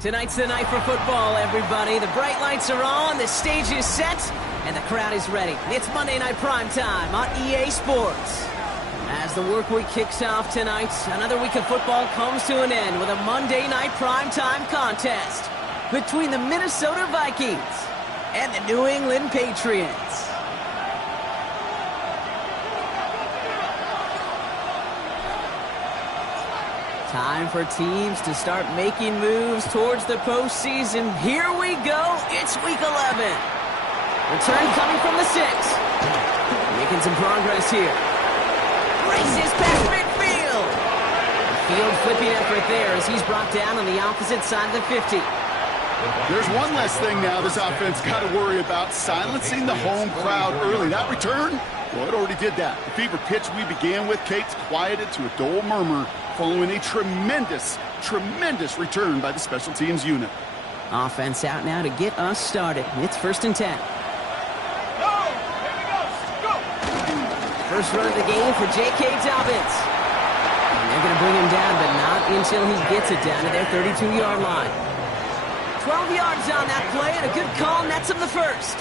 Tonight's the night for football, everybody. The bright lights are on, the stage is set, and the crowd is ready. It's Monday Night Primetime on EA Sports. As the work week kicks off tonight, another week of football comes to an end with a Monday Night Primetime contest between the Minnesota Vikings and the New England Patriots. Time for teams to start making moves towards the postseason. Here we go. It's Week 11. Return coming from the 6. Making some progress here. Races past midfield. Field flipping effort there as he's brought down on the opposite side of the 50. There's one less thing now this offense got to worry about, silencing the home crowd early. That return, well, it already did that. The fever pitch we began with, Kate's quieted to a dull murmur following a tremendous return by the special teams unit. Offense out now to get us started. It's 1st and 10. First run of the game for J.K. Dobbins. And they're going to bring him down, but not until he gets it down to their 32-yard line. 12 yards on that play, and a good call nets him the first.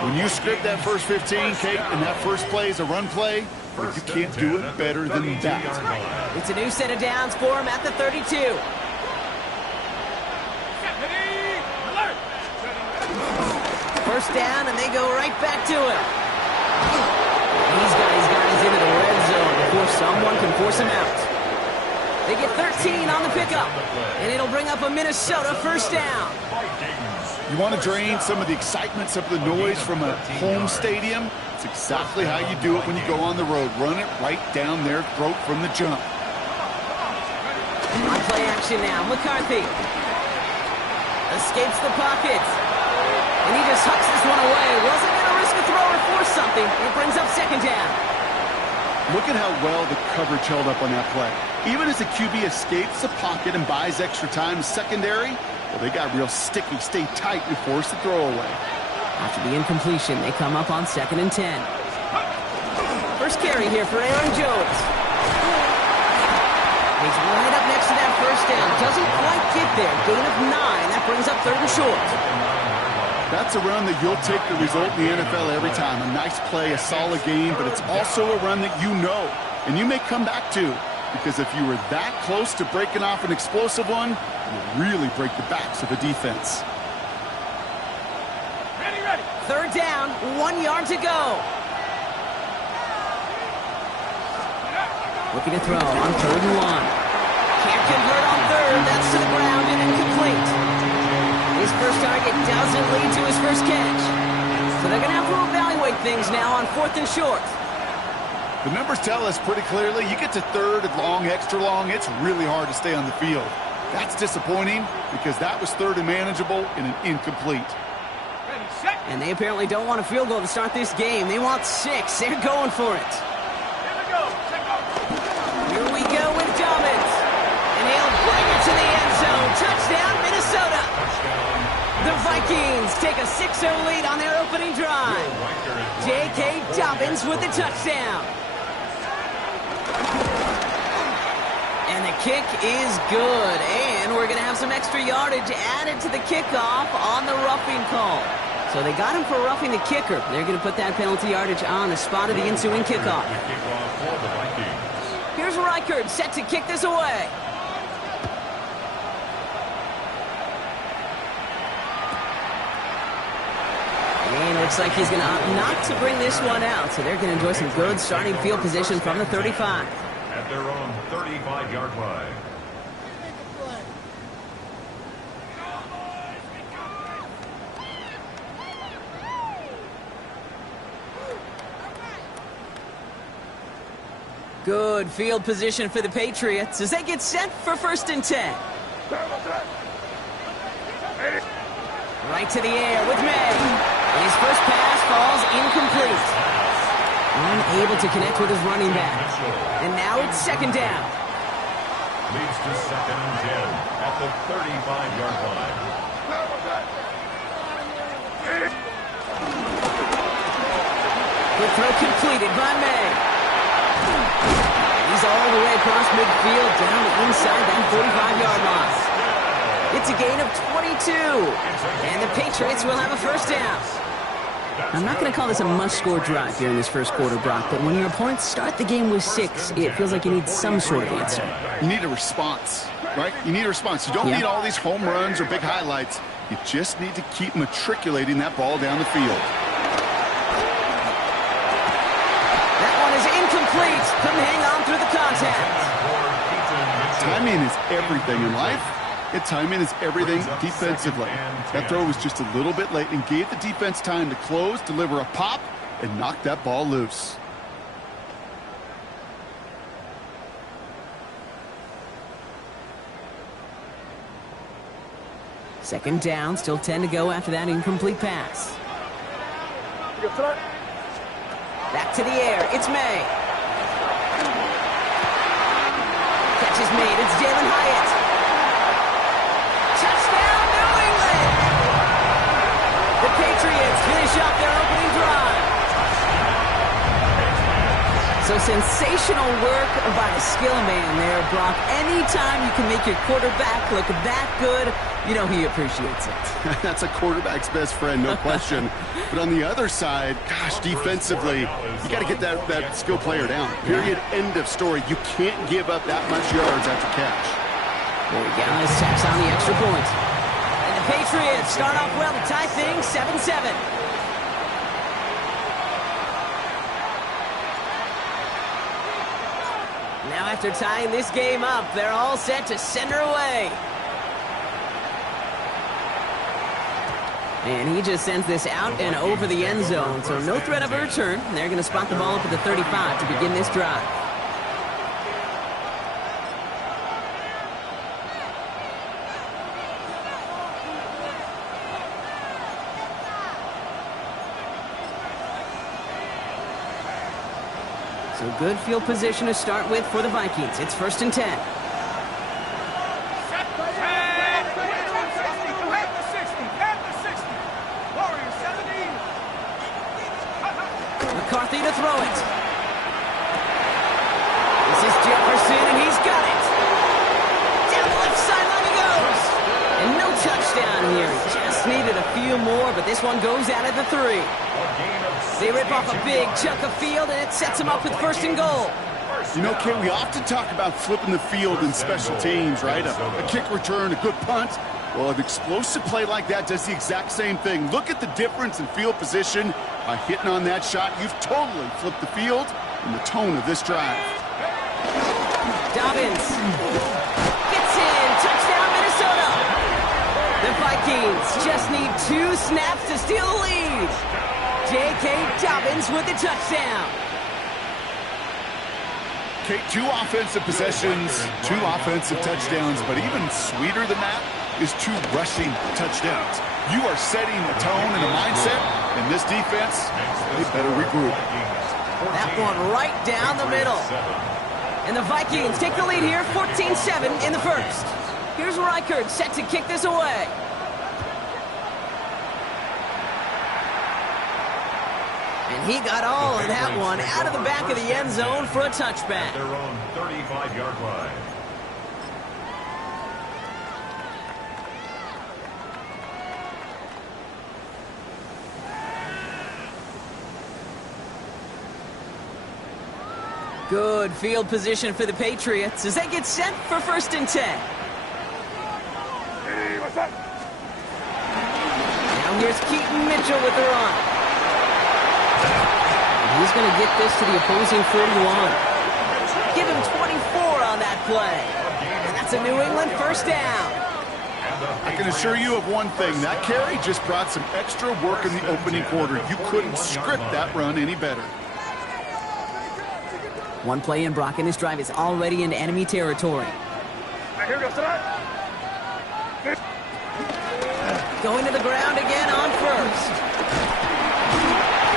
When you script that first 15, Kate, and that first play is a run play, well, you can't do it better than that. It's a new set of downs for him at the 32. First down, and they go right back to him. These guys into the red zone before someone can force him out. They get 13 on the pickup, and it'll bring up a Minnesota first down. You want to drain some of the excitement, some of the noise from a home stadium? It's exactly how you do it when you go on the road. Run it right down their throat from the jump. On play action now, McCarthy escapes the pocket, and he just hucks this one away. Wasn't going to risk a throw or force something. It brings up 2nd down. Look at how well the coverage held up on that play. Even as the QB escapes the pocket and buys extra time secondary, well, they got real sticky. Stay tight and force the throw away. After the incompletion, they come up on 2nd and 10. First carry here for Aaron Jones. He's right up next to that first down. Doesn't quite get there. Gain of 9. That brings up 3rd and short. That's a run that you'll take the result in the NFL every time. A nice play, a solid game, but it's also a run that you know and you may come back to, because if you were that close to breaking off an explosive one, you really break the backs of the defense. Ready. 3rd down, 1 yard to go. Looking to throw on 3rd and 1. Can't convert on 3rd. That's to the ground and incomplete. His first target doesn't lead to his first catch. So they're going to have to evaluate things now on 4th and short. The numbers tell us pretty clearly, you get to 3rd and long, extra long, it's really hard to stay on the field. That's disappointing because that was 3rd and manageable and an incomplete. And they apparently don't want a field goal to start this game. They want 6. They're going for it. Here we go with Dobbins. And he'll bring it to the end zone. Touchdown, Minnesota. The Vikings take a 6-0 lead on their opening drive. J.K. Dobbins with the touchdown. And the kick is good. And we're going to have some extra yardage added to the kickoff on the roughing call. So they got him for roughing the kicker. They're going to put that penalty yardage on the spot of the ensuing kickoff. Here's Reichard set to kick this away. And looks like he's going to opt not to bring this one out. So they're going to enjoy some good starting field position from the 35. At their own 35-yard line. Good field position for the Patriots as they get set for 1st and 10. Right to the air with May. And his first pass falls incomplete. Unable to connect with his running back. And now it's 2nd down. Leads to 2nd and 10 at the 35-yard line. The throw completed by May. He's all the way across midfield down inside that 45-yard line. It's a gain of 22. And the Patriots will have a first down. I'm not going to call this a must-score drive here in this first quarter, Brock, but when your opponents start the game with 6, it feels like you need some sort of answer. You need a response, right? You need a response. You don't need all these home runs or big highlights. You just need to keep matriculating that ball down the field. That one is incomplete. Couldn't hang on through the contact. Timing is everything in life, and timing is everything defensively. That throw was just a little bit late and gave the defense time to close, deliver a pop, and knock that ball loose. Second down, still 10 to go after that incomplete pass. Back to the air, it's May. Catch is made, it's Jalen Hyatt. Touchdown, New England! The Patriots finish off their opening drive. So sensational work by the skill man there, Brock. Anytime you can make your quarterback look that good, you know he appreciates it. That's a quarterback's best friend, no question. But on the other side, gosh, defensively, you got to get that skill player down. Period, end of story. You can't give up that much yards after catch. Well, Gallus tacks on the extra point. And the Patriots start off well to tie things 7-7. Now after tying this game up, they're all set to send her away. And he just sends this out and over the end zone, so no threat of a return. They're going to spot the ball up at the 35 to begin this drive. So good field position to start with for the Vikings. It's 1st and 10. McCarthy to throw it. This is Jefferson, and he's got it. Down the left sideline he goes. And no touchdown here. He just needed a few more, but this one goes out at the 3. They rip off a big chunk of field, and it sets them up with 1st and goal. You know, Kate, we often talk about flipping the field in special teams, right? A kick return, a good punt. Well, an explosive play like that does the exact same thing. Look at the difference in field position. By hitting on that shot, you've totally flipped the field and the tone of this drive. Dobbins gets in. Touchdown, Minnesota. The Vikings just need 2 snaps to steal the lead. J.K. Dobbins with the touchdown. Kate, 2 offensive possessions, 2 offensive touchdowns, but even sweeter than that is 2 rushing touchdowns. You are setting a tone and a mindset, and this defense, they better regroup. That one right down the middle. And the Vikings take the lead here, 14-7 in the first. Here's Reichert set to kick this away. And he got all of that one out of the back of the end zone for a touchback. Their own 35-yard line. Good field position for the Patriots as they get set for 1st and 10. Hey, what's up? Now here's Keaton Mitchell with the run. He's going to get this to the opposing 41. Give him 24 on that play. And that's a New England first down. I can assure you of one thing. That carry just brought some extra work in the opening quarter. You couldn't script that run any better. One play in, Brock, and this drive is already into enemy territory. Going to the ground again on 1st.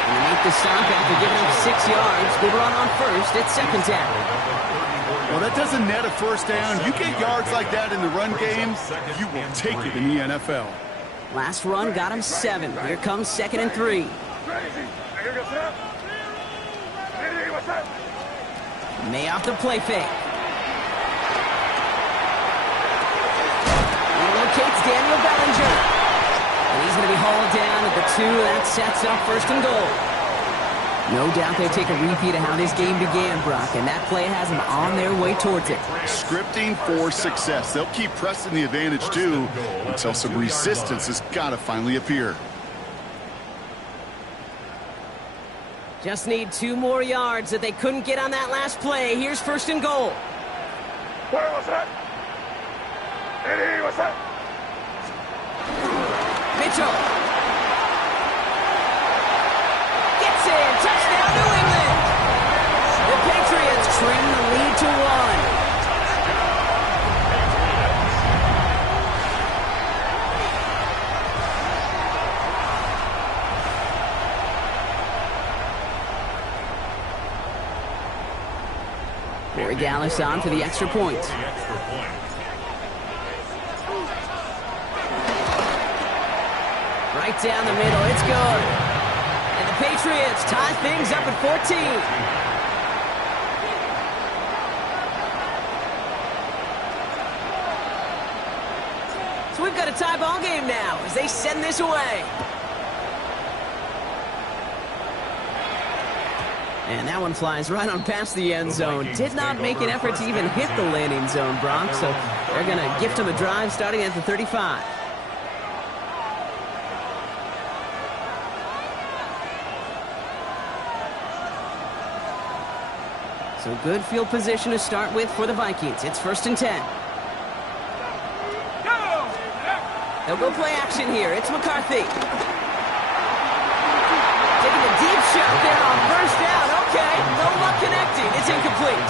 And they make the stop after giving up 6 yards. Good run on 1st. It's 2nd down. Well, that doesn't net a first down. You get yards like that in the run game, you will take it in the NFL. Last run got him 7. Here comes 2nd and 3. May off the play fake. Relocation Daniel Bellinger. And he's going to be hauled down at the 2. That sets up 1st and goal. No doubt they take a repeat of how this game began, Brock, and that play has them on their way towards it. Scripting for success. They'll keep pressing the advantage, too, until some resistance has got to finally appear. Just need 2 more yards that they couldn't get on that last play. Here's 1st and goal. Where was that? Eddie, what's that? Mitchell. Gets in. Touchdown, New England. The Patriots trim the lead to 1. Corey Dallas on for the extra point. Right down the middle, it's good. And the Patriots tie things up at 14. So we've got a tie ball game now as they send this away. And that one flies right on past the end zone. Did not make an effort to even hit the landing zone, Brock. So they're going to gift him a drive starting at the 35. So good field position to start with for the Vikings. It's 1st and 10. They'll go play action here. It's McCarthy. Taking a deep shot there on 1st down. Okay, no luck connecting. It's incomplete.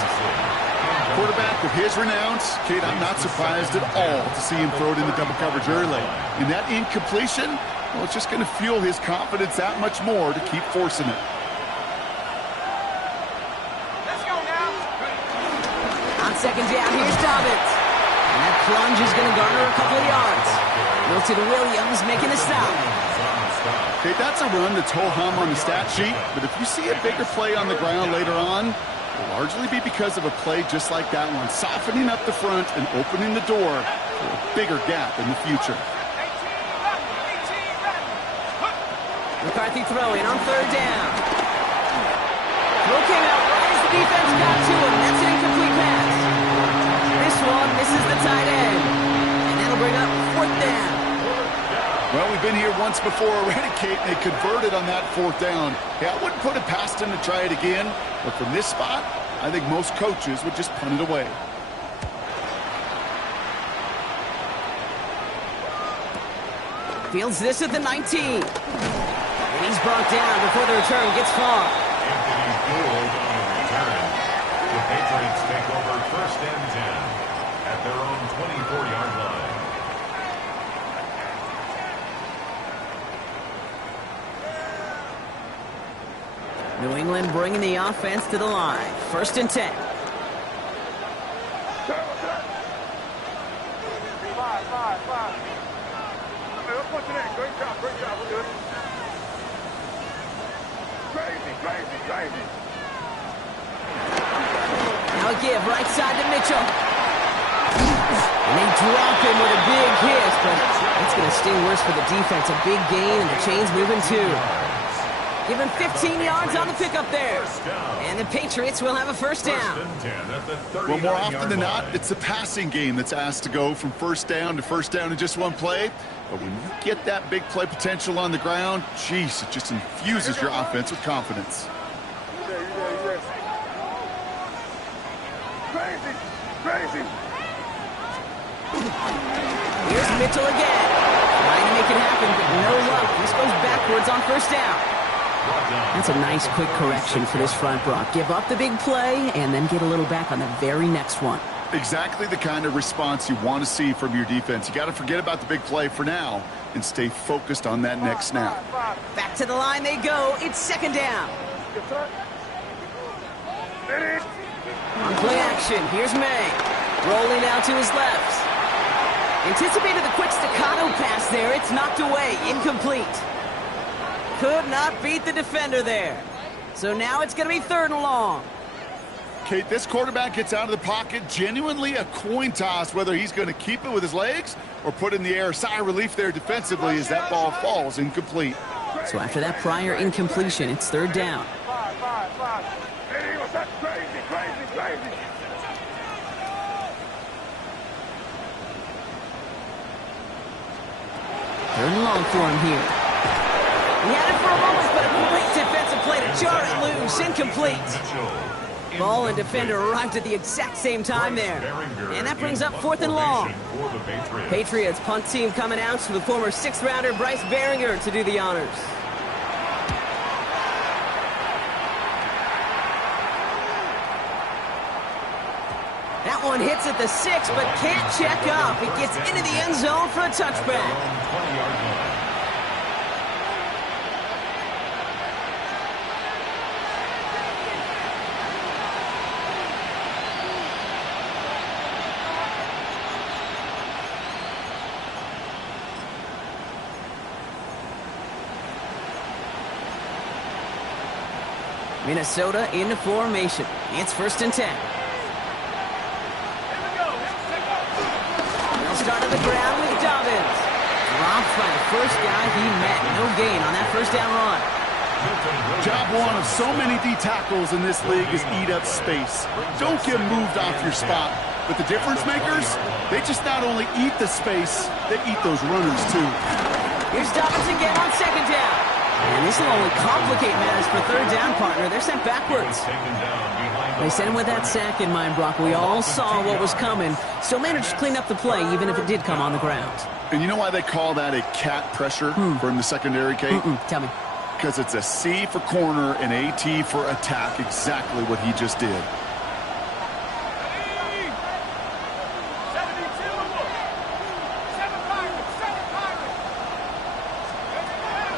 Quarterback with his renowns, Kate, I'm not surprised at all to see him throw it into double coverage early. And that incompletion, well, it's just going to fuel his confidence that much more to keep forcing it. Let's go now. On 2nd down, here's Dobbins. And that plunge is going to garner a couple of yards. Milton Williams making the stop. Okay, that's a run that's ho-hum on the stat sheet, but if you see a bigger play on the ground later on, it'll largely be because of a play just like that one, softening up the front and opening the door for a bigger gap in the future. McCarthy throwing on 3rd down. Throw came out right as the defense got to him. That's an incomplete pass. This one misses the tight end. And that'll bring up 4th down. Well, we've been here once before already, Kate. They converted on that 4th down. Yeah, I wouldn't put it past him to try it again, but from this spot, I think most coaches would just punt it away. Fields this at the 19. And he's brought down before the return gets far. Anthony Gould on the return. The Patriots take over 1st and 10 at their own 24-yard line. New England bringing the offense to the line. 1st and 10. Five. Let's put it in. Great job. We're good. Crazy. Now a give right side to Mitchell. And they drop him with a big hit, but it's going to sting worse for the defense. A big gain, and the chain's moving too. Give him 15 yards on the pickup there. And the Patriots will have a 1st down. Well, more often than not, it's the passing game that's asked to go from 1st down to 1st down in just one play. But when you get that big play potential on the ground, geez, it just infuses your offense with confidence. Crazy. Here's Mitchell again. Trying to make it happen, but no luck. This goes backwards on 1st down. That's a nice quick correction for this front, Brock. Give up the big play and then get a little back on the very next one. Exactly the kind of response you want to see from your defense. You got to forget about the big play for now and stay focused on that next snap. Back to the line they go. It's 2nd down. On play action, here's May. Rolling out to his left. Anticipated the quick staccato pass there. It's knocked away. Incomplete. Could not beat the defender there. So now it's going to be 3rd and long. Kate, this quarterback gets out of the pocket, genuinely a coin toss, whether he's going to keep it with his legs or put it in the air. Sigh of relief there defensively as that ball falls incomplete. So after that prior incompletion, it's third down. Hey, what's that? Crazy. Third and long for him here. He had it for a moment, but a great defensive play to jar it loose. Incomplete. Ball and defender arrived at the exact same time there. And that brings up fourth and long. Patriots punt team coming out to the former 6th rounder Bryce Behringer to do the honors. That one hits at the 6, but can't check up. It gets into the end zone for a touchback. Minnesota into formation. It's 1st and 10. They'll start on the ground with Dobbins. Dropped by the first guy he met. No gain on that first down run. Job one of so many D tackles in this league is eat up space. Don't get moved off your spot. But the difference makers, they just not only eat the space, they eat those runners too. Here's Dobbins again on 2nd down. And this will only complicate matters for third down, partner. They're sent backwards. They sent him with that sack in mind, Brock. We all saw what was coming. Still managed to clean up the play, even if it did come on the ground. And you know why they call that a cat pressure from the secondary, Kate? Tell me. Because it's a C for corner and a T for attack, exactly what he just did.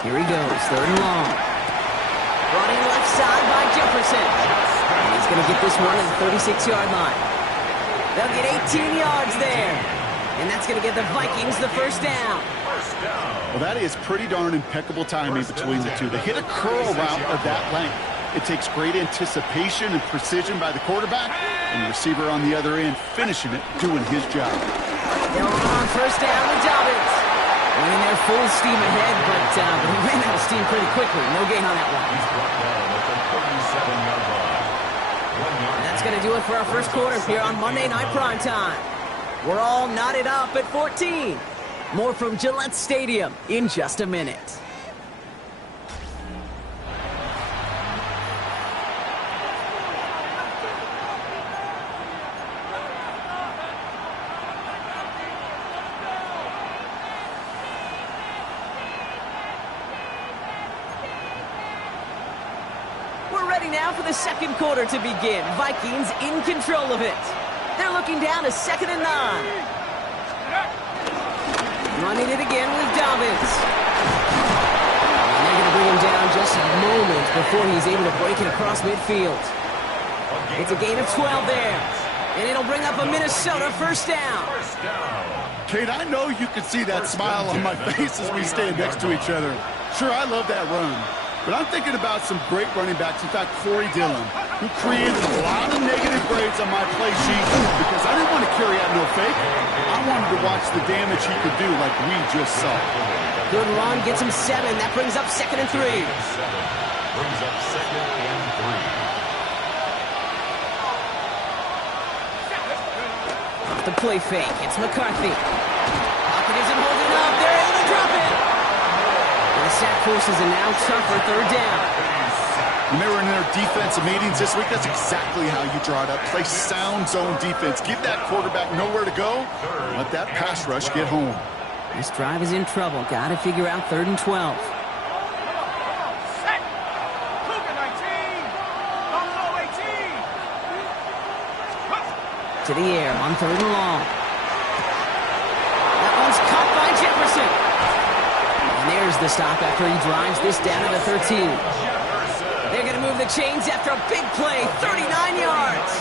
Here he goes, third and long. Running left side by Jefferson. And he's going to get this one at the 36-yard line. They'll get 18 yards there. And that's going to get the Vikings the first down. Well, that is pretty darn impeccable timing between the two. They hit a curl route of that length. It takes great anticipation and precision by the quarterback, and the receiver on the other end finishing it, doing his job. They'll run first down with Dobbins. Running there full steam ahead, but he ran out of steam pretty quickly. No gain on that one. And that's going to do it for our first quarter here on Monday Night Primetime. We're all knotted up at 14. More from Gillette Stadium in just a minute. We're ready now for the second quarter to begin. Vikings in control of it. They're looking down to 2nd and 9. Running it again with Dobbins. And they're going to bring him down just a moment before he's able to break it across midfield. It's a gain of 12 there. And it'll bring up a Minnesota first down. Kate, I know you can see that smile on my face as we stand next to each other. Sure, I love that run. But I'm thinking about some great running backs. In fact, Corey Dillon, who created a lot of negative grades on my play sheet because I didn't want to carry out no fake. I wanted to watch the damage he could do like we just saw. Good run, gets him 7. That brings up 2nd and 3. Brings up 2nd and 3. Off the play fake, it's McCarthy. Pocket isn't holding up. They're able to drop it. And the sack forces a now tougher third down. When they were in their defensive meetings this week, that's exactly how you draw it up. Play sound zone defense. Give that quarterback nowhere to go. Let that pass rush get home. This drive is in trouble. Got to figure out 3rd and 12. To the air on 3rd and long. That one's caught by Jefferson. And there's the stop after he drives this down to the 13. They're going to move the chains after a big play, 39 yards.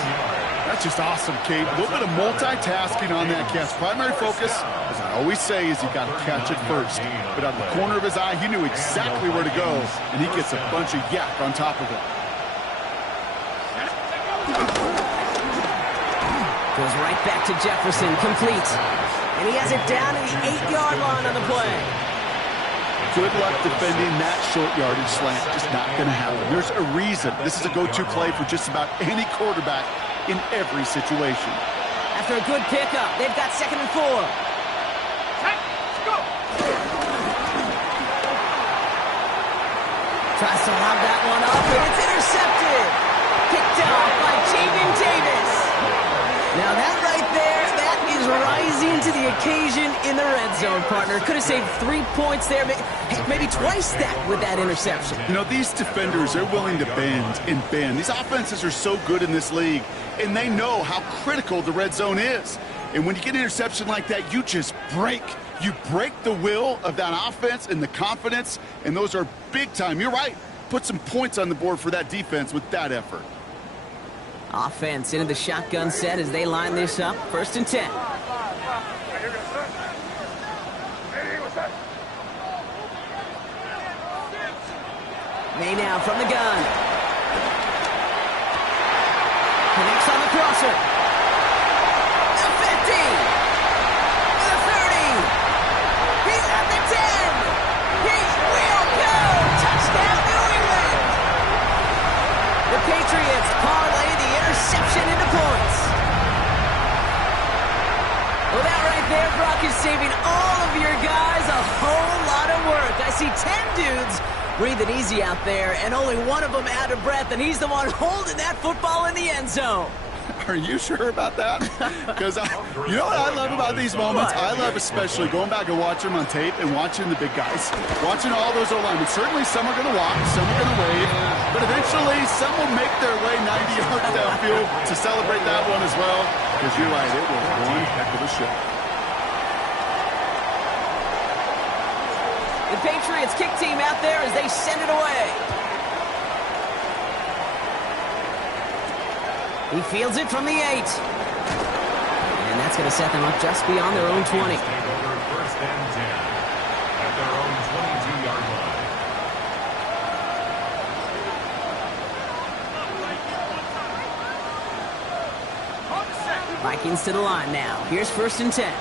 That's just awesome, Kate. A little bit of multitasking on that catch. Primary focus, as I always say, is you got to catch it first. But out of the corner of his eye, he knew exactly where to go, and he gets a bunch of yak on top of it. Goes right back to Jefferson, complete. And he has it down to the 8-yard line on the play. Good luck defending that short yardage slant. Just not going to happen. There's a reason this is a go-to play for just about any quarterback in every situation. After a good pickup, they've got 2nd and 4. Let's go. Tries to lob that one up, and it's intercepted. Picked off by Jamin Davis. Now that right there, that is rising to the occasion in the red zone, partner. Could have saved 3 points there, maybe twice that with that interception. You know, these defenders, they're willing to bend and bend. These offenses are so good in this league, and they know how critical the red zone is. And when you get an interception like that, you just break. You break the will of that offense and the confidence, and those are big time. You're right. Put some points on the board for that defense with that effort. Offense into the shotgun set as they line this up. 1st and 10. May now from the gun. Connects on the crosser. The 50. The 30. He's at the 10. He will go. Touchdown, New England. The Patriots parlay the interception into points. Well, that right there, Brock, is saving all of your guys a whole lot of work. I see 10 dudes breathing easy out there, and only one of them out of breath, and he's the one holding that football in the end zone. Are you sure about that? Because you know what I love about these moments? I love especially going back and watching them on tape and watching the big guys. Watching all those O-linemen. Certainly some are going to walk, some are going to wave, but eventually some will make their way 90 yards downfield to celebrate that one as well. Because you're right, it was one heck of a show. The Patriots kick team out there as they send it away. He fields it from the 8. And that's going to set them up just beyond their own 20. 1st and 10 at their own 22-yard line. Vikings to the line now. Here's 1st and 10.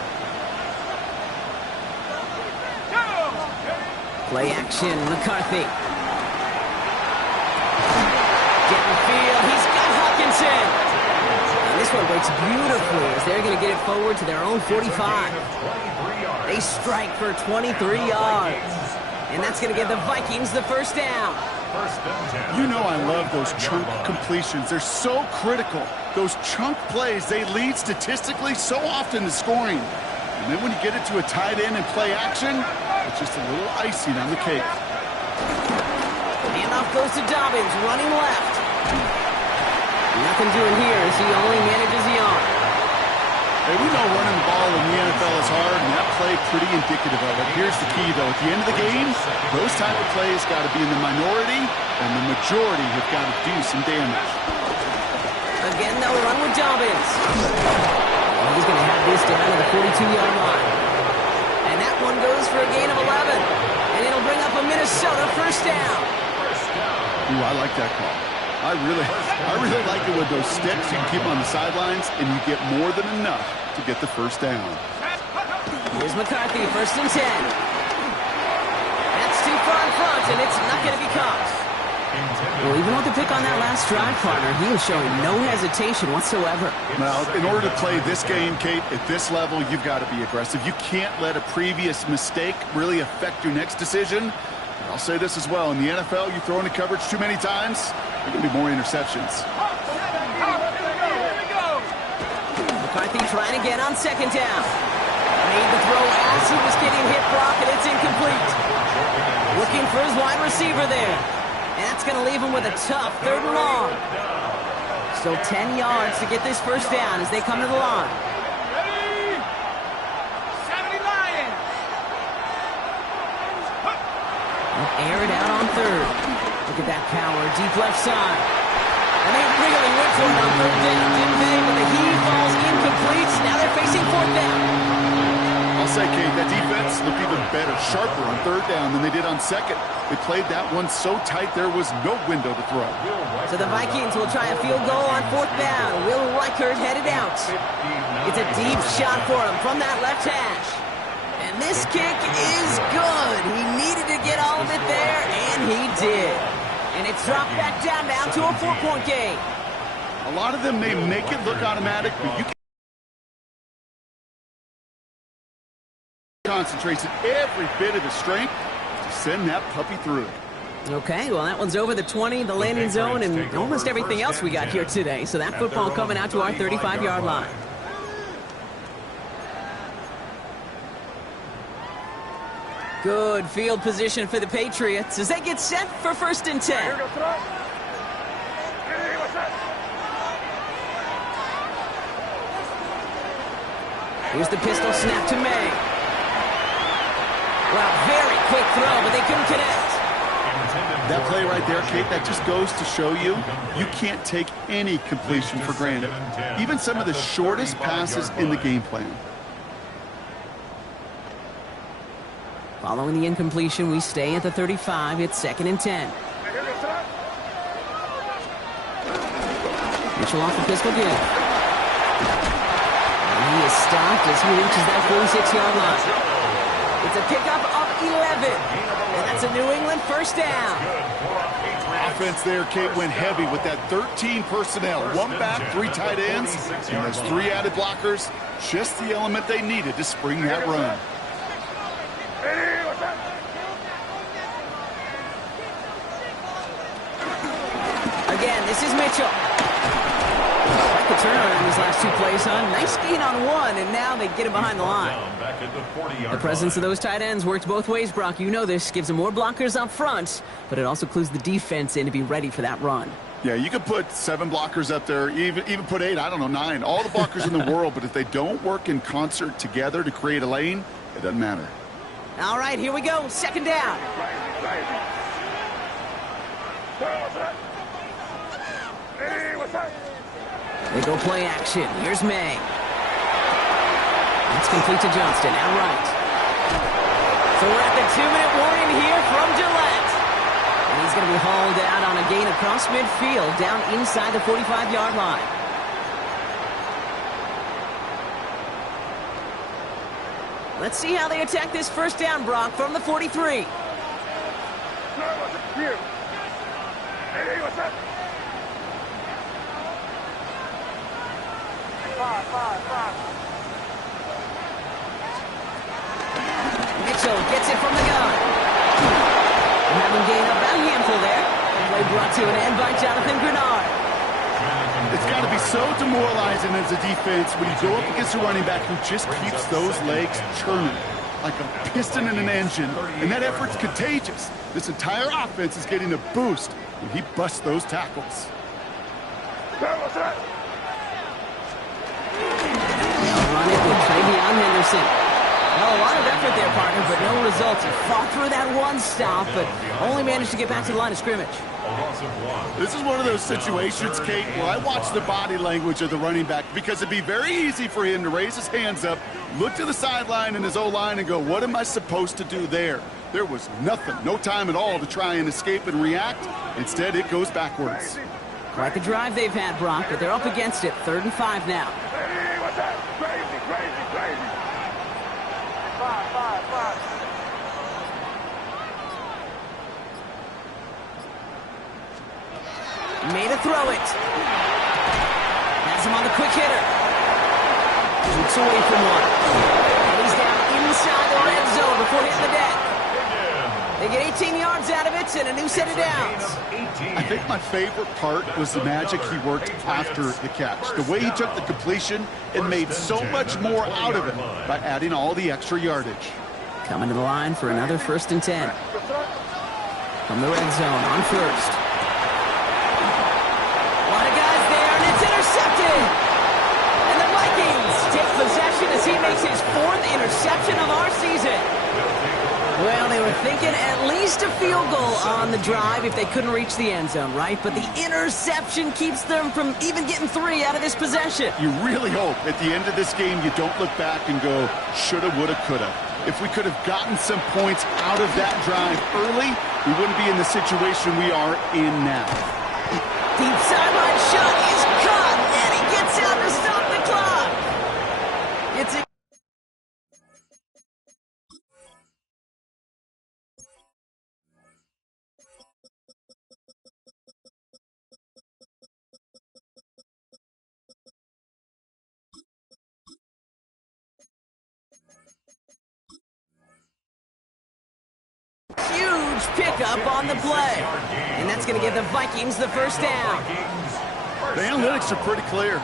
Play action, McCarthy. Field. He's got Hawkinson. And this one breaks beautifully as they're going to get it forward to their own 45. They strike for 23 yards. And that's going to give the Vikings the 1st down. You know I love those chunk completions. They're so critical. Those chunk plays, they lead statistically so often to scoring. And then when you get it to a tight end and play action, it's just a little icing on the cake. Handoff goes to Dobbins, running left. Nothing doing here as he only manages the arm. Hey, we know running the ball in the NFL is hard, and that play pretty indicative of it. Here's the key, though. At the end of the game, those type of plays got to be in the minority, and the majority have got to do some damage. Again, they'll run with Dobbins. He's going to have this down to the 42-yard line. And that one goes for a gain of 11. And it'll bring up a Minnesota 1st down. Ooh, I like that call. I really like it with those sticks. You can keep them on the sidelines, and you get more than enough to get the 1st down. Here's McCarthy, 1st and 10. That's too far in front, and it's not going to be caught. Well, even with the pick on that last drive, partner, he was showing no hesitation whatsoever. Well, in order to play this game, Kate, at this level, you've got to be aggressive. You can't let a previous mistake really affect your next decision. I'll say this as well. In the NFL, you throw into coverage too many times, there are going to be more interceptions. McCarthy trying again on 2nd down. Made the throw as he was getting hit, Brock, and it's incomplete. Looking for his wide receiver there. And that's going to leave him with a tough 3rd and long. Still 10 yards to get this 1st down as they come to the line. Air it out on 3rd. Look at that power, deep left side. And they really went for it on 3rd down, didn't they? But the heave falls incomplete. Now they're facing 4th down. I'll say, Kate, that defense looked even better, sharper on third down than they did on second. They played that one so tight there was no window to throw. So the Vikings will try a field goal on fourth down. Will Reichert headed out. It's a deep shot for him from that left hash. And this kick is good. He needed to get all of it there, and he did. And it's dropped back down now to a 4-point game. A lot of them may make it look automatic, but you can concentrates every bit of his strength to send that puppy through. Okay, well, that one's over the 20, the landing zone, and almost everything else we got here today. So that football coming out to our 35-yard line. Good field position for the Patriots as they get set for 1st and 10. Here's the pistol snap to May. Wow, very quick throw, but they couldn't connect. That play right there, Kate, that just goes to show you can't take any completion for granted. Even some of the shortest passes in the game plan. Following the incompletion, we stay at the 35. It's 2nd and 10. Mitchell off the pistol give. And he is stopped as he reaches that 46-yard line. It's a pickup of 11. And that's a New England 1st down. Offense there, Kate, went heavy with that 13 personnel. 1 back, 3 tight ends, and those 3 added blockers. Just the element they needed to spring that run. Again, this is Mitchell. The turnaround these last 2 plays, huh? Nice gain on 1, and now they get him behind the line. The presence of those tight ends works both ways, Brock. You know this. Gives them more blockers up front, but it also clues the defense in to be ready for that run. Yeah, you could put 7 blockers up there, even put 8, I don't know, 9. All the blockers in the world, but if they don't work in concert together to create a lane, it doesn't matter. All right, here we go. 2nd down. They go play action. Here's May. It's complete to Johnston, out right. So we're at the 2-minute warning here from Gillette. And he's going to be hauled out on a gain across midfield, down inside the 45-yard line. Let's see how they attack this 1st down, Brock, from the 43. Mitchell gets it from the gun. And having gained up about a handful there. Play brought to an end by Jonathan Grenard. It's got to be so demoralizing as a defense when you go up against a running back who just keeps those legs churning like a piston in an engine, and that effort's contagious. This entire offense is getting a boost when he busts those tackles. They'll run it with Travion Henderson. Well, a lot of effort there, partner, but no results. He fought through that one stop, but only managed to get back to the line of scrimmage. This is one of those situations, Kate, where I watch the body language of the running back because it'd be very easy for him to raise his hands up, look to the sideline in his O-line and go, what am I supposed to do there? There was nothing, no time at all to try and escape and react. Instead, it goes backwards. Quite the drive they've had, Brock, but they're up against it. 3rd and 5 now. Made a throw it. Has him on the quick hitter. Shoots away from one. And he's down inside the red zone before hitting the deck. They get 18 yards out of it and a new set of downs. I think my favorite part was the magic he worked after the catch. The way he took the completion and made so much more out of it by adding all the extra yardage. Coming to the line for another 1st and 10. From the red zone on 1st. A lot of guys there, and it's intercepted. And the Vikings take possession as he makes his 4th interception of our season. Well, they were thinking at least a field goal on the drive if they couldn't reach the end zone, right? But the interception keeps them from even getting 3 out of this possession. You really hope at the end of this game you don't look back and go, shoulda, woulda, coulda. If we could have gotten some points out of that drive early, we wouldn't be in the situation we are in now. Deep sideline shot is caught, and he gets out to stop the clock. It's a huge pickup on the play. And that's going to give the Vikings the first down. The analytics are pretty clear.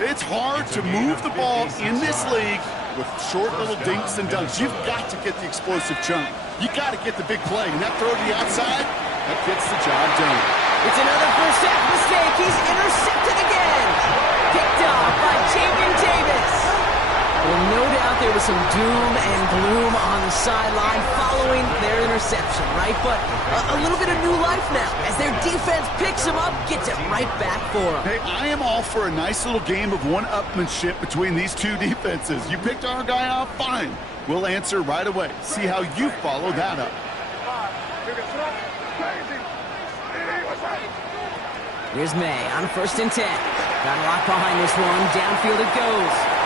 It's hard to move the ball in this league with short little dinks and dunks. You've got to get the explosive chunk. You got to get the big play. And that throw to the outside, that gets the job done. It's another first half mistake. He's intercepted again. Picked off by Jamin Davis. Well, no doubt there was some doom and gloom on the sideline following their interception, right? But a little bit of new life now as their defense picks him up, gets it right back for him. Hey, I am all for a nice little game of one-upmanship between these two defenses. You picked our guy off, fine. We'll answer right away. See how you follow that up. Here's May on 1st and 10. Got locked behind this one. Downfield it goes.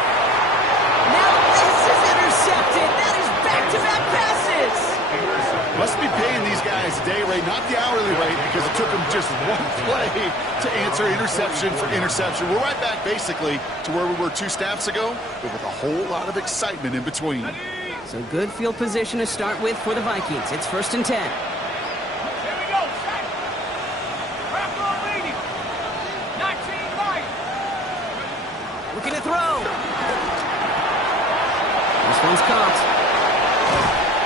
Now this is intercepted. That is back-to-back passes. Must be paying these guys day rate, not the hourly rate, because it took them just one play to answer interception for interception. We're right back, basically, to where we were 2 snaps ago, but with a whole lot of excitement in between. So good field position to start with for the Vikings. It's 1st and 10. Looking to throw. This one's caught.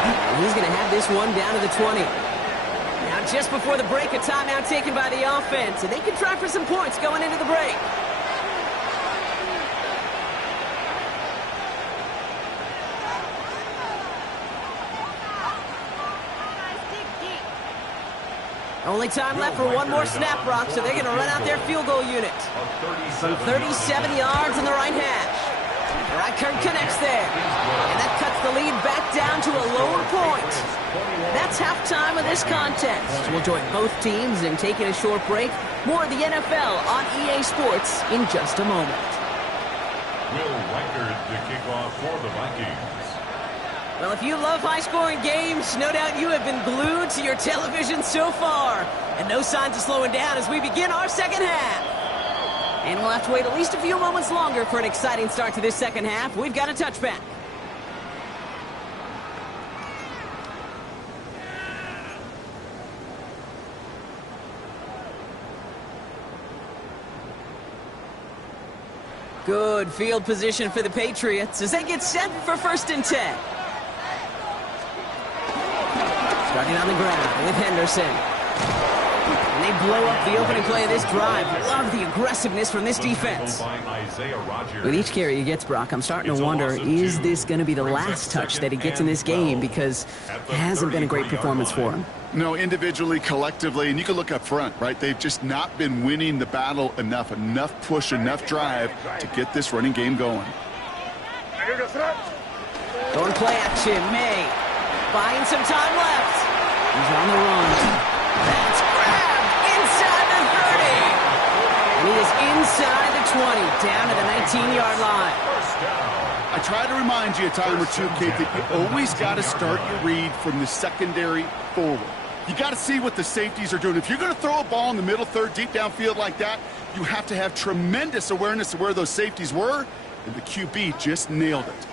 And he's going to have this one down to the 20. Now, just before the break, a timeout taken by the offense, and they can try for some points going into the break. Only time left for one more snap, Brock, so they're going to run out their field goal unit. From 37 yards in the right hash. Reichert connects there. And that cuts the lead back down to a lower point. That's halftime of this contest. We'll join both teams in taking a short break. More of the NFL on EA Sports in just a moment. Will Reichert to kick off for the Vikings. Well, if you love high-scoring games, no doubt you have been glued to your television so far. And no signs of slowing down as we begin our second half. And we'll have to wait at least a few moments longer for an exciting start to this second half. We've got a touchback. Good field position for the Patriots as they get set for 1st and 10. Starting on the ground with Henderson. And they blow up the opening play of this drive. Love the aggressiveness from this defense. With each carry he gets, Brock, I'm starting to wonder, is this going to be the last touch that he gets in this game? Because it hasn't been a great performance for him. No, individually, collectively, and you can look up front, right? They've just not been winning the battle enough push, enough drive to get this running game going. Going play action, May. Buying some time left. He's on the run. That's grabbed inside the 30. And he is inside the 20, down to the 19-yard line. I try to remind you a time or two, Kate, that you always got to start your read from the secondary forward. You got to see what the safeties are doing. If you're going to throw a ball in the middle third, deep downfield like that, you have to have tremendous awareness of where those safeties were, and the QB just nailed it.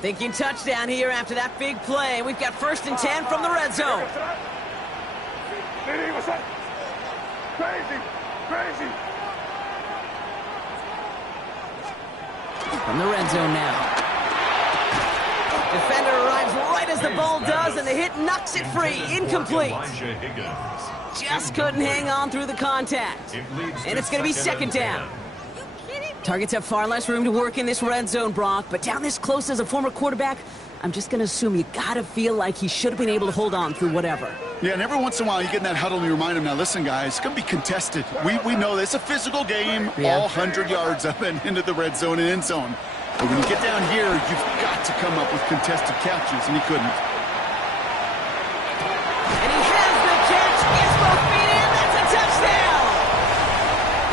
Thinking touchdown here after that big play. We've got 1st and 10 from the red zone. Crazy. From the red zone now. Defender arrives right as the ball does, and the hit knocks it free. Incomplete. Just couldn't hang on through the contact. And it's going to be 2nd down. Targets have far less room to work in this red zone, Brock, but down this close as a former quarterback, I'm just going to assume you got to feel like he should have been able to hold on through whatever. Yeah, and every once in a while you get in that huddle and you remind him, now listen, guys, it's going to be contested. We know this. It's a physical game, all 100 yards up and into the red zone and end zone. But when you get down here, you've got to come up with contested catches, and he couldn't. And he has the catch. Gets both feet in. That's a touchdown.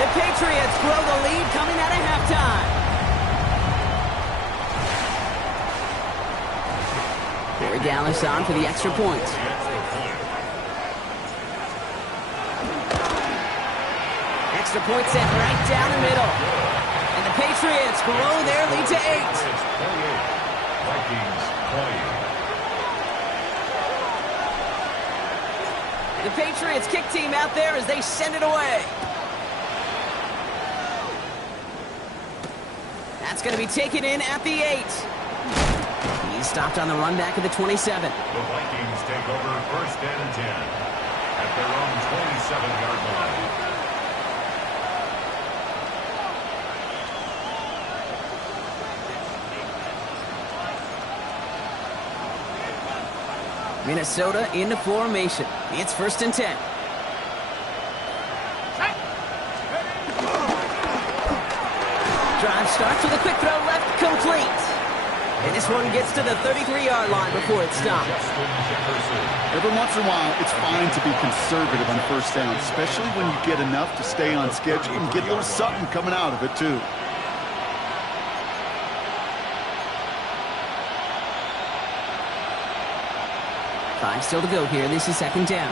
The Patriots grow the lead coming out of halftime. Barry Gallis on for the extra point. Extra point set right down the middle. And the Patriots grow their lead to 8. Vikings 20. The Patriots kick team out there as they send it away. That's going to be taken in at the 8. He's stopped on the run back at the 27. The Vikings take over first and 10 at their own 27-yard line. Minnesota in the formation. It's first and 10. Drive starts with a quick throw left, complete. And this one gets to the 33-yard line before it stops. Every once in a while, it's fine to be conservative on first down, especially when you get enough to stay on schedule and get a little something coming out of it, too. Five still to go here. This is second down.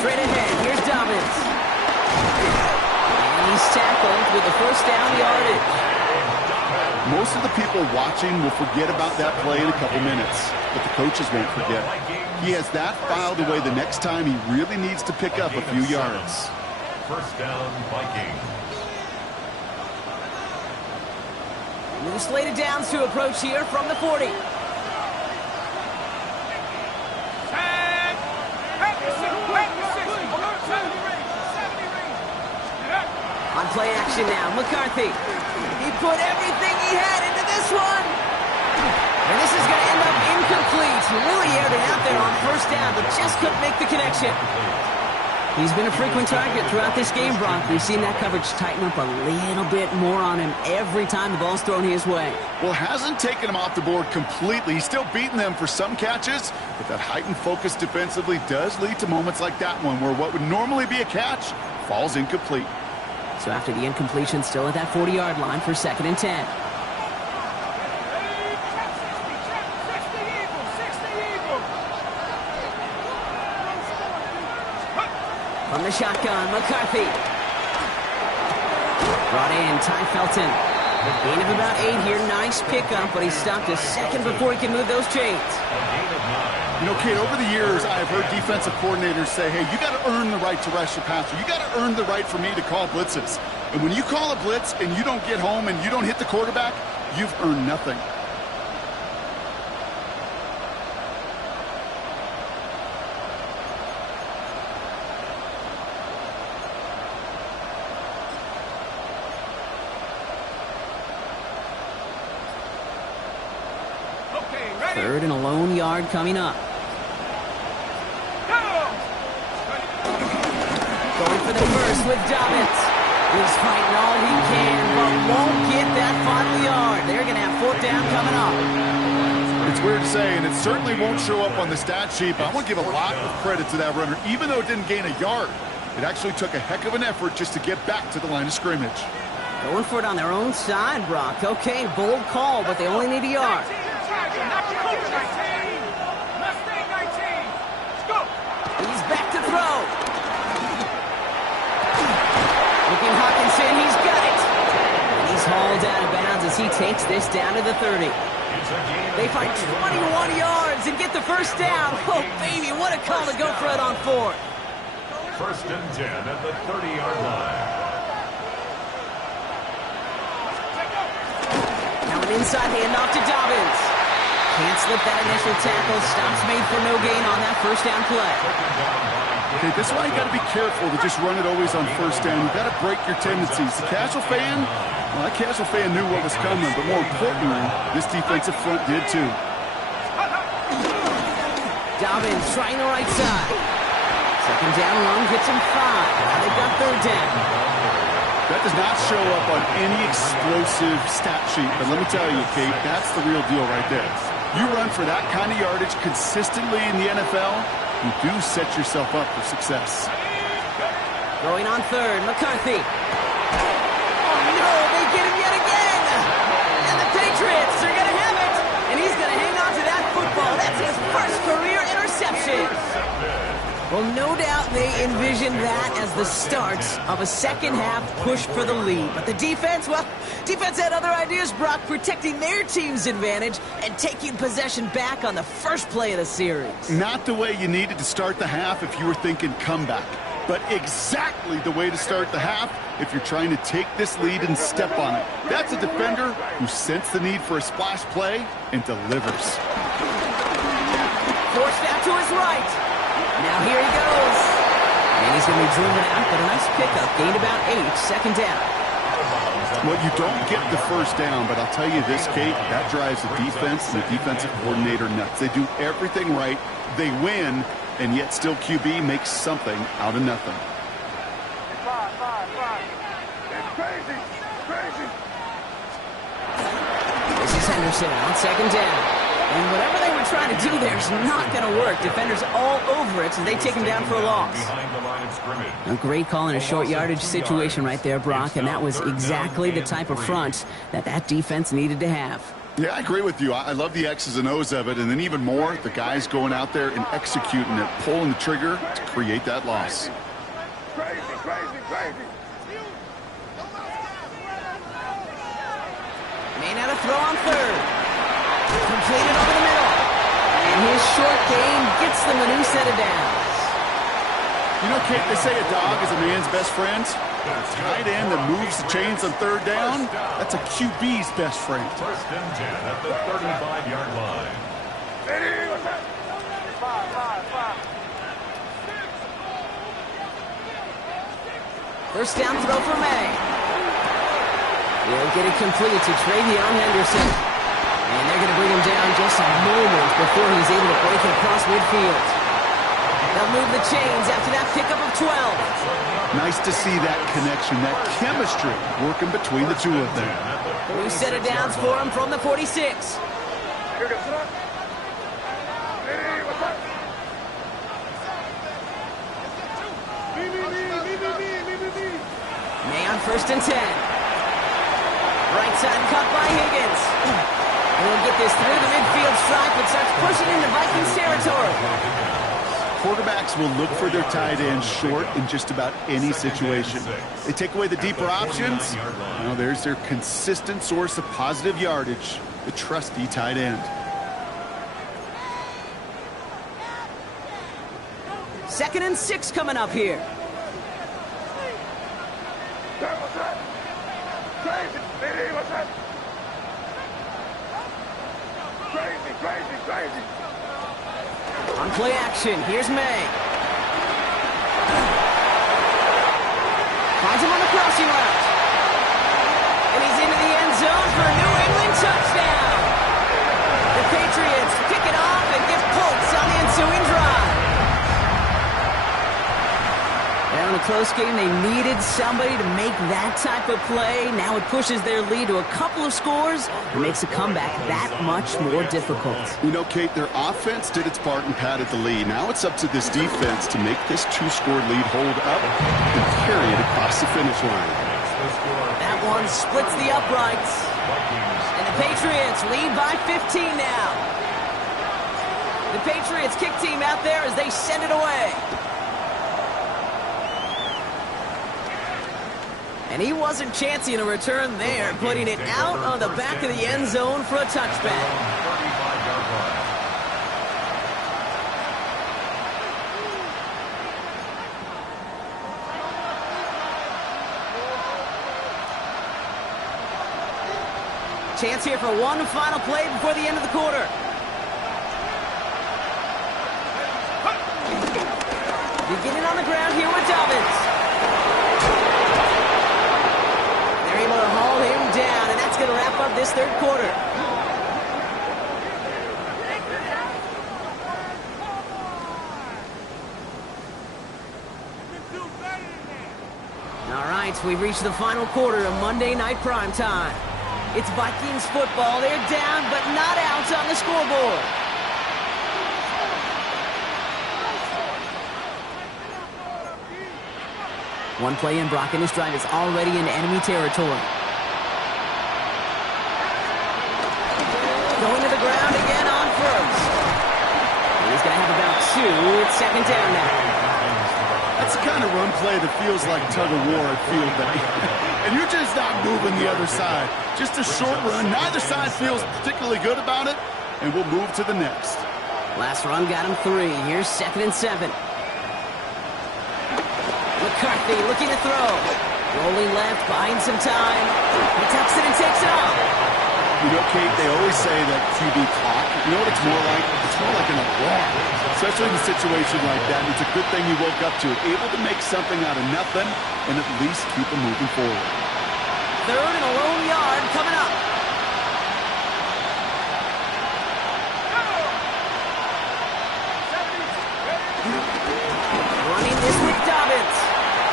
Straight ahead. Here's Dobbins. And he's tackled with the first down yardage. Most of the people watching will forget about that play in a couple minutes, but the coaches won't forget. He has that filed away the next time he really needs to pick up a few yards. First down, Vikings. New slated downs to approach here from the 40. On play action now, McCarthy. He put everything he had into this one. And this is going to end up incomplete. He really aired it out there on first down, but just couldn't make the connection. He's been a frequent target throughout this game, Brock. We've seen that coverage tighten up a little bit more on him every time the ball's thrown his way. Well, hasn't taken him off the board completely. He's still beating them for some catches, but that heightened focus defensively does lead to moments like that one where what would normally be a catch falls incomplete. So after the incompletion, still at that 40-yard line for second and 10. From the shotgun, McCarthy. Brought in, Ty Felton. Gain of about 8 here. Nice pickup, but he stopped a second before he can move those chains. You know, Kate, over the years, I have heard defensive coordinators say, hey, you got to earn the right to rush the passer. You got to earn the right for me to call blitzes. And when you call a blitz and you don't get home and you don't hit the quarterback, you've earned nothing. Third and a lone yard coming up. Going for the first with Dobbins. He's fighting all he can, but won't get that final yard. They're going to have fourth down coming up. It's weird to say, and it certainly won't show up on the stat sheet, but I want to give a lot of credit to that runner. Even though it didn't gain a yard, it actually took a heck of an effort just to get back to the line of scrimmage. Going for it on their own side, Brock. Okay, bold call, but they only need a yard. He's back to throw. Looking Hawkinson, he's got it. And he's hauled out of bounds as he takes this down to the 30. They find 21 yards and get the first down. Oh, baby, what a call to go for it on fourth. First and 10 at the 30-yard line. Now an inside handoff to Dobbins. Can't slip that initial tackle. Stops made for no gain on that first down play. Okay, this is why you got to be careful to just run it always on first down. You got to break your tendencies. The casual fan, well, that casual fan knew what was coming, but more importantly, this defensive front did too. Dobbins trying the right side. Second down run gets him 5. Now they've got third down. That does not show up on any explosive stat sheet, but let me tell you, Kate, that's the real deal right there. You run for that kind of yardage consistently in the NFL, you do set yourself up for success. Throwing on third, McCarthy. Oh no, they get him yet again! And the Patriots are going to have it! And he's going to hang on to that football. That's his first career interception. Well, no doubt they envisioned that as the start of a second-half push for the lead. But the defense, well, defense had other ideas, Brock, protecting their team's advantage and taking possession back on the first play of the series. Not the way you needed to start the half if you were thinking comeback, but exactly the way to start the half if you're trying to take this lead and step on it. That's a defender who sensed the need for a splash play and delivers. Forced out to his right. Now here he goes. And he's going to be driven out, but a nice pickup. Gained about 8, second down. Well, you don't get the first down, but I'll tell you this, Kate, that drives the defense and the defensive coordinator nuts. They do everything right. They win, and yet still QB makes something out of nothing. It's crazy. This is Henderson on second down. And whatever they were trying to do there is not going to work. Defenders all over it, so they take him down for a loss. A great call in a short yardage situation right there, Brock, and that was exactly the type of front that defense needed to have. Yeah, I agree with you. I love the X's and O's of it, and then even more, the guys going out there and executing it, pulling the trigger to create that loss. Crazy. May not have throw on third. Completed over the middle. And his short game gets them a new set of downs. You know, Kate, they say a dog is a man's best friend. Tight end that moves the chains on third down, that's a QB's best friend. First and 10 at the 35-yard line. Five. First down throw for May. He'll get it complete to Travion Henderson. And they're going to bring him down just a moment before he's able to break it across midfield. They'll move the chains after that pickup of 12. Nice to see that connection, that chemistry working between the two of them. New set of downs for him from the 46. May on first and 10. Right side cut by Higgins. And he'll get this through the midfield stripe and starts pushing into Vikings territory. Quarterbacks will look for their tight end short in just about any situation. They take away the deeper options. Now there's their consistent source of positive yardage, the trusty tight end. Second and 6 coming up here. Crazy. On play action, here's May. Finds him on the crossing route. And he's into the end zone for a New England touchdown. The Patriots pick it off and give Colts on the ensuing drive. Now in a close game, they needed somebody to make that type of play. Now it pushes their lead to a couple of scores and makes a comeback that much more difficult. You know, Kate, their offense did its part and padded the lead. Now it's up to this defense to make this 2-score lead hold up and carry it across the finish line. That one splits the uprights. And the Patriots lead by 15 now. The Patriots kick team out there as they send it away. And he wasn't chancing a return there, putting it out on the back of the end zone for a touchback. Chance here for one final play before the end of the quarter. Beginning on the ground here with Dobbins. They're able to haul him down, and that's going to wrap up this third quarter. All right, we've reached the final quarter of Monday Night Primetime. It's Vikings football. They're down, but not out on the scoreboard. One play in, Brock, and his drive is already in enemy territory. Going to the ground again on first. He's going to have about two. It's second down now. That's the kind of run play that feels like tug-of-war at field day. And you're just not moving the other side. Just a short run. Neither side feels particularly good about it, and we'll move to the next. Last run got him 3. Here's 2nd and 7. McCarthy looking to throw. Rolling left, buying some time. He tucks it and takes it off. You know, Kate, they always say that QB clock. You know what it's more like? It's more like an alarm. Especially in a situation like that. And it's a good thing you woke up to it. Able to make something out of nothing and at least keep them moving forward. 3rd and a lone yard coming up. Running this with Dobbins.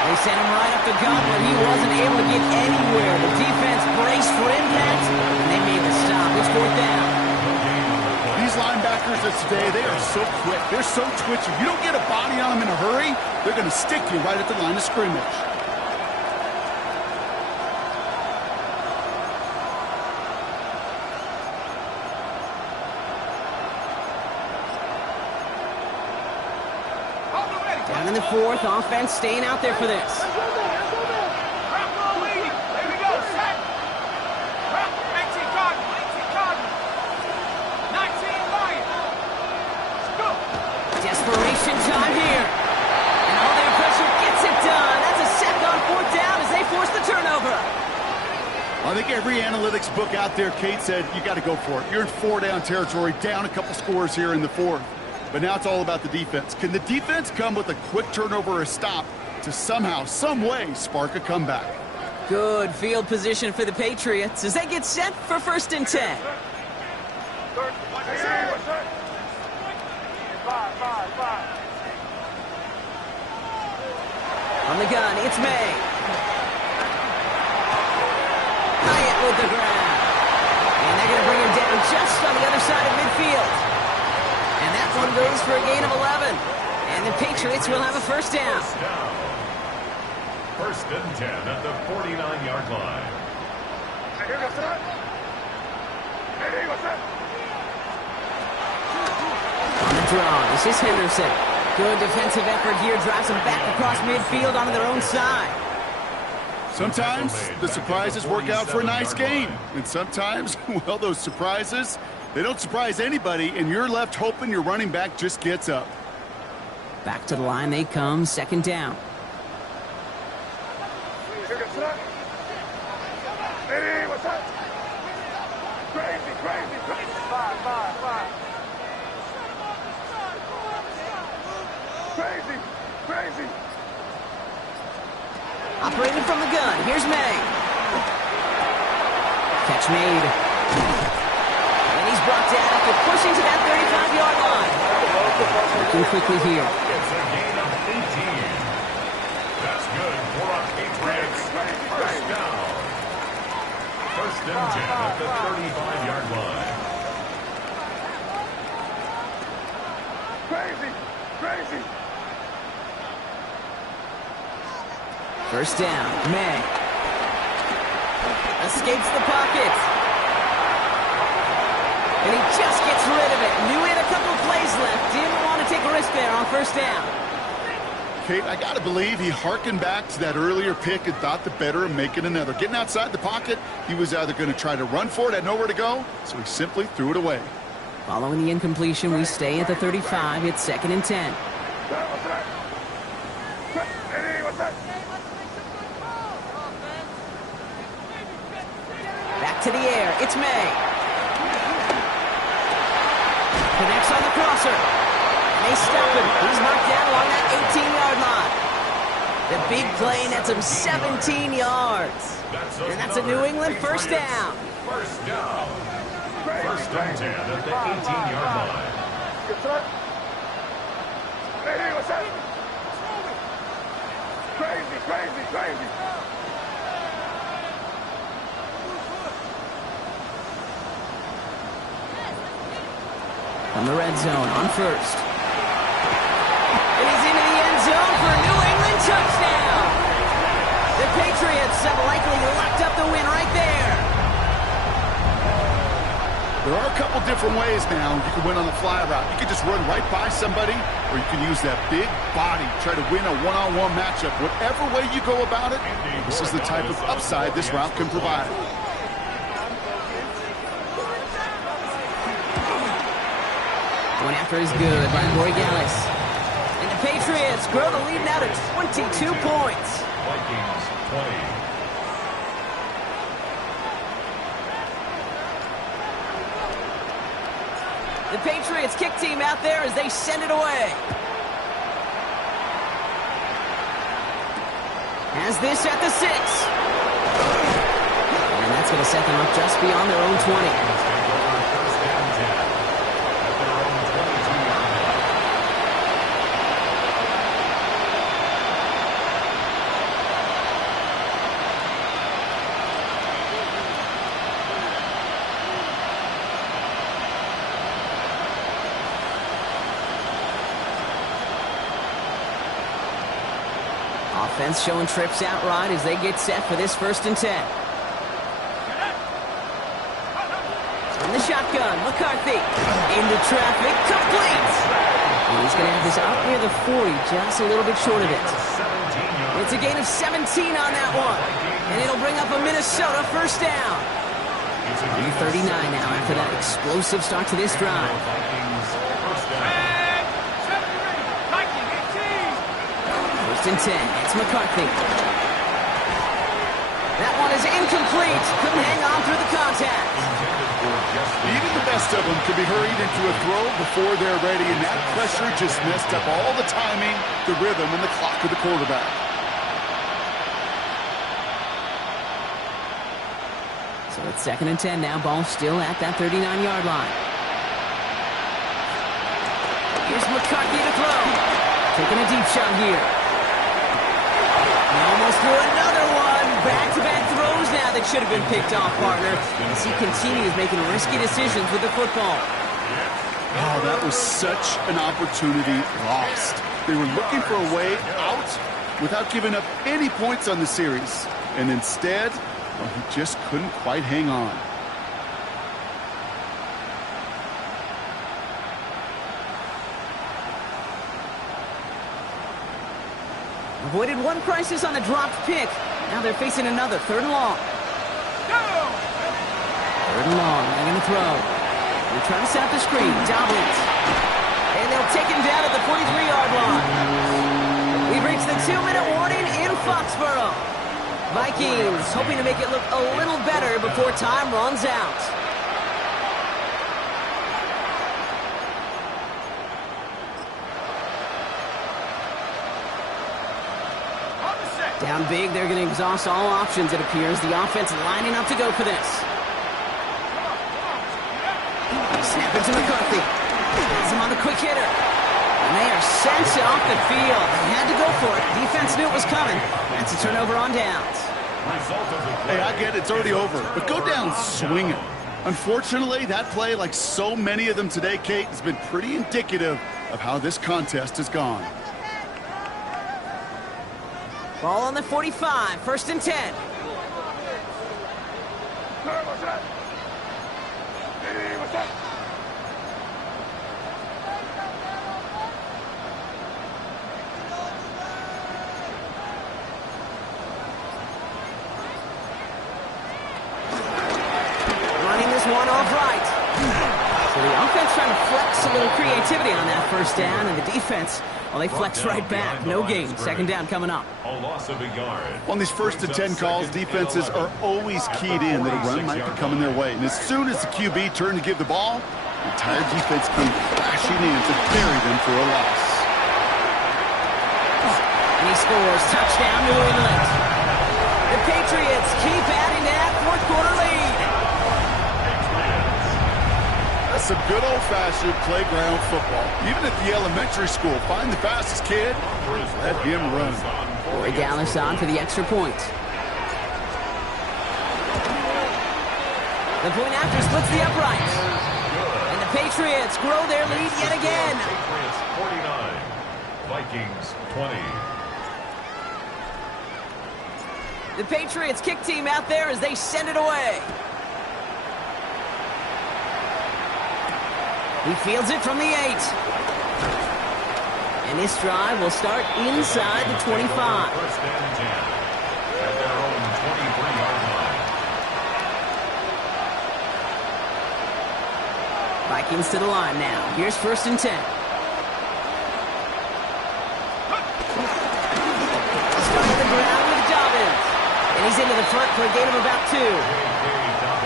They sent him right up the gut, but he wasn't able to get anywhere. The defense braced for impact, and they made the stop. It's 4th down. These linebackers of today, they are so quick. They're so twitchy. You don't get a body on them in a hurry, they're going to stick you right at the line of scrimmage. Down in the 4th, offense staying out there for this. Desperation time here. And all their pressure gets it done. That's a sack on 4th down as they force the turnover. I think every analytics book out there, Kate, said you got to go for it. You're in 4-down territory, down a couple scores here in the 4th. But now it's all about the defense. Can the defense come with a quick turnover or a stop to somehow, some way, spark a comeback? Good field position for the Patriots as they get set for 1st and 10. On the gun, it's May. Hyatt with the ground. And they're going to bring him down just on the other side of midfield. And that one goes for a gain of 11. And the Patriots will have a 1st down. 1st and 10 at the 49-yard line. On the draw, this is Henderson. Good defensive effort here. Drives them back across midfield onto their own side. Sometimes the surprises work out for a nice game. And sometimes, well, those surprises, they don't surprise anybody, and you're left hoping your running back just gets up. Back to the line they come, 2nd down. Operating from the gun, here's May. Catch made. And he's brought down after pushing to that 35-yard line. Looking quickly here. It's a gain of 18. That's good for our Patriots. 1st down. 1st and 10 at the 35-yard line. Crazy. 1st down, May. Escapes the pocket. And he just gets rid of it. Knew he had a couple plays left. Didn't want to take a risk there on 1st down. Kate, I got to believe he hearkened back to that earlier pick and thought the better of making another. Getting outside the pocket, he was either going to try to run for it, had nowhere to go, so he simply threw it away. Following the incompletion, we stay at the 35. It's 2nd and 10. Back to the air. It's May. Connects on the crosser. And they they stop him. He's marked down along that 18-yard line. The big play nets him 17 yards. And that's a New England first down. First down. First and 10 at the 18-yard line. Hey, what's that? Crazy, crazy, crazy. From the red zone on first. And he's into the end zone for a New England touchdown. The Patriots have likely locked up the win right there. There are a couple different ways now. You can win on the fly route. You can just run right by somebody, or you can use that big body, try to win a one-on-one matchup. Whatever way you go about it, this is the type of upside this route can provide. Going after is good by Borregales. And the Patriots grow the lead now to 22 points. Vikings 20. The Patriots kick team out there as they send it away. Has this at the 6. And that's going to set them up just beyond their own 20. Offense showing trips outright as they get set for this 1st and 10. From the shotgun, McCarthy. Into traffic, complete. And he's going to have this out near the 40, just a little bit short of it. It's a gain of 17 on that one. And it'll bring up a Minnesota first down. 39 now after that explosive start to this drive. And 10. It's McCarthy. That one is incomplete. Couldn't hang on through the contact. Even the best of them could be hurried into a throw before they're ready, and that pressure just messed up all the timing, the rhythm, and the clock of the quarterback. So it's 2nd and 10 now. Ball still at that 39-yard line. Here's McCarthy to throw. Taking a deep shot here. Almost threw another one. Back-to-back throws now that should have been picked off, partner, as he continues making risky decisions with the football. Oh, that was such an opportunity lost. They were looking for a way out without giving up any points on the series. And instead, well, he just couldn't quite hang on. Avoided one crisis on a dropped pick. Now they're facing another 3rd and long. 3rd and long. They're going to throw. They're trying to set up the screen. Dobbins. And they'll take him down at the 43-yard line. We've reached the 2-minute warning in Foxborough. Vikings hoping to make it look a little better before time runs out. Down big, they're going to exhaust all options, it appears. The offense lining up to go for this. Snap it to McCarthy. Has him on the quick hitter. And they are sent off the field. They had to go for it. Defense knew it was coming. That's a turnover on downs. Hey, I get it. It's already over. But go down swinging. Unfortunately, that play, like so many of them today, Kate, has been pretty indicative of how this contest has gone. Ball on the 45, 1st and 10. What's that? Hey, what's that? Running this one off right. So the offense trying to flex a little creativity on that 1st down, and the defense, well, they flex right back. No gain. 2nd down coming up. A loss of a yard. On these 1st and 10 calls, defenses are always keyed in that a run might be coming their way. And as soon as the QB turned to give the ball, The entire defense came crashing in to bury them for a loss. And he scores. Touchdown, New England. The Patriots keep adding to that fourth-quarter lead. That's some good old-fashioned playground football. Even at the elementary school, find the fastest kid, let him run. Corey Dallas on for the extra point. The point after splits the uprights. And the Patriots grow their lead yet again. Patriots 49, Vikings 20. The Patriots kick team out there as they send it away. He fields it from the 8. And this drive will start inside the 25. First and 10 at their own 23-yard line. Vikings to the line now. Here's first and 10. Start at the ground with Dobbins. And he's into the front for a gain of about 2.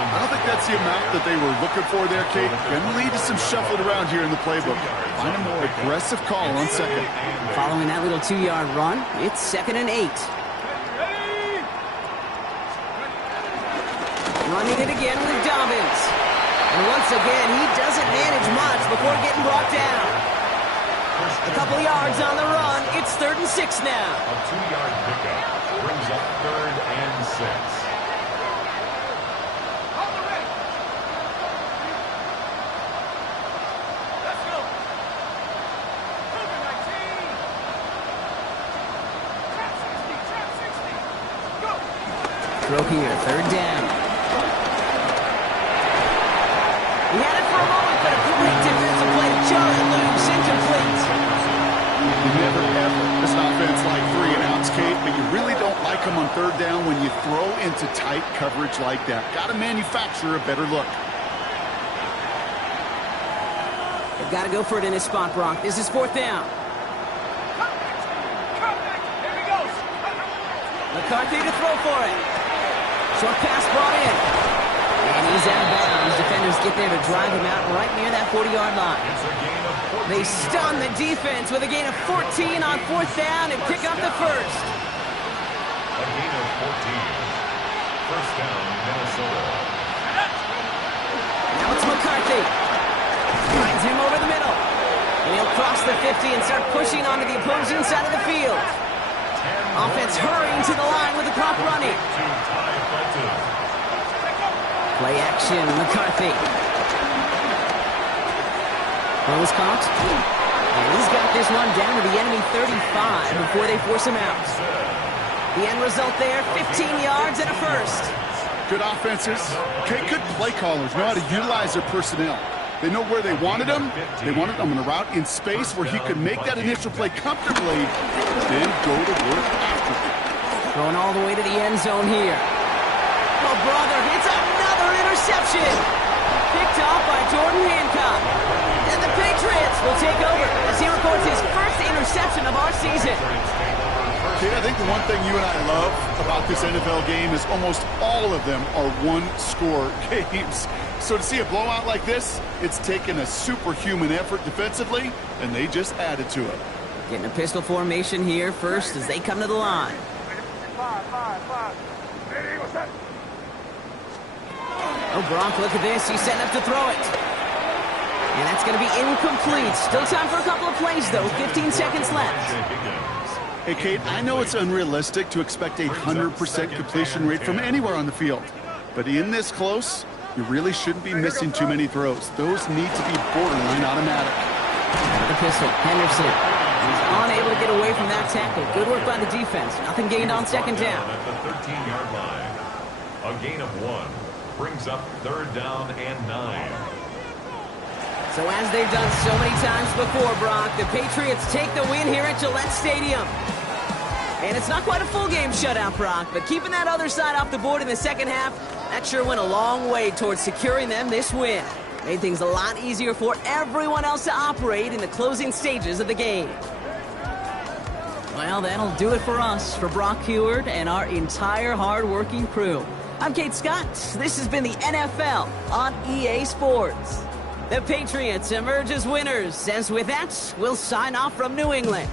I don't think that's the amount that they were looking for there, Kate. Going to lead to some shuffled around here in the playbook. Find a more aggressive call on second. Following that little 2-yard run, it's second and 8. Running it again with Dobbins. And once again, he doesn't manage much before getting brought down. A couple yards on the run. It's third and 6 now. A 2-yard pickup brings up third and 6. Throw here, third down. He had it for a moment, but a great defensive play to jar it loose, incomplete. You never ever this offense like 3 and outs, Kate, but you really don't like them on third down when you throw into tight coverage like that. Got to manufacture a better look. They've got to go for it in his spot, Brock. This is fourth down. McCarthy to throw for it. Short pass brought in. And he's out of bounds. Defenders get there to drive him out right near that 40-yard line. They stun the defense with a gain of 14 on fourth down and pick up the first. A gain of 14. First down, Minnesota. Now it's McCarthy. Finds him over the middle. And he'll cross the 50 and start pushing onto the opposing side of the field. Offense hurrying to the line with the clock running. Play action, McCarthy. Ball is caught. And he's got this one down to the enemy 35 before they force him out. The end result there, 15 yards and a first. Good offenses. Okay, good play callers know how to utilize their personnel. They know where they wanted him. They wanted him on a route in space where he could make that initial play comfortably, then go to work after it. Going all the way to the end zone here. Oh, brother, it's another interception. Picked off by Jordan Hancock. And the Patriots will take over as he records his first interception of our season. Okay, I think the one thing you and I love about this NFL game is almost all of them are one-score games. So to see a blowout like this, it's taken a superhuman effort defensively, and they just added to it. Getting a pistol formation here first as they come to the line. Oh, Gronk, look at this. He's setting up to throw it. And that's going to be incomplete. Still time for a couple of plays, though. 15 seconds left. Hey, Kate, I know it's unrealistic to expect a 100% completion rate from anywhere on the field. But in this close, you really shouldn't be missing too many throws. Those need to be borderline automatic. The pistol, Henderson. He's unable to get away from that tackle. Good work by the defense. Nothing gained on second down. At the 13-yard line. A gain of 1 brings up third down and 9. So as they've done so many times before, Brock, the Patriots take the win here at Gillette Stadium. And it's not quite a full game shutout, Brock, but keeping that other side off the board in the second half, that sure went a long way towards securing them this win. Made things a lot easier for everyone else to operate in the closing stages of the game. Well, that'll do it for us, for Brock Heward and our entire hard-working crew. I'm Kate Scott. This has been the NFL on EA Sports. The Patriots emerge as winners, as with that, we'll sign off from New England.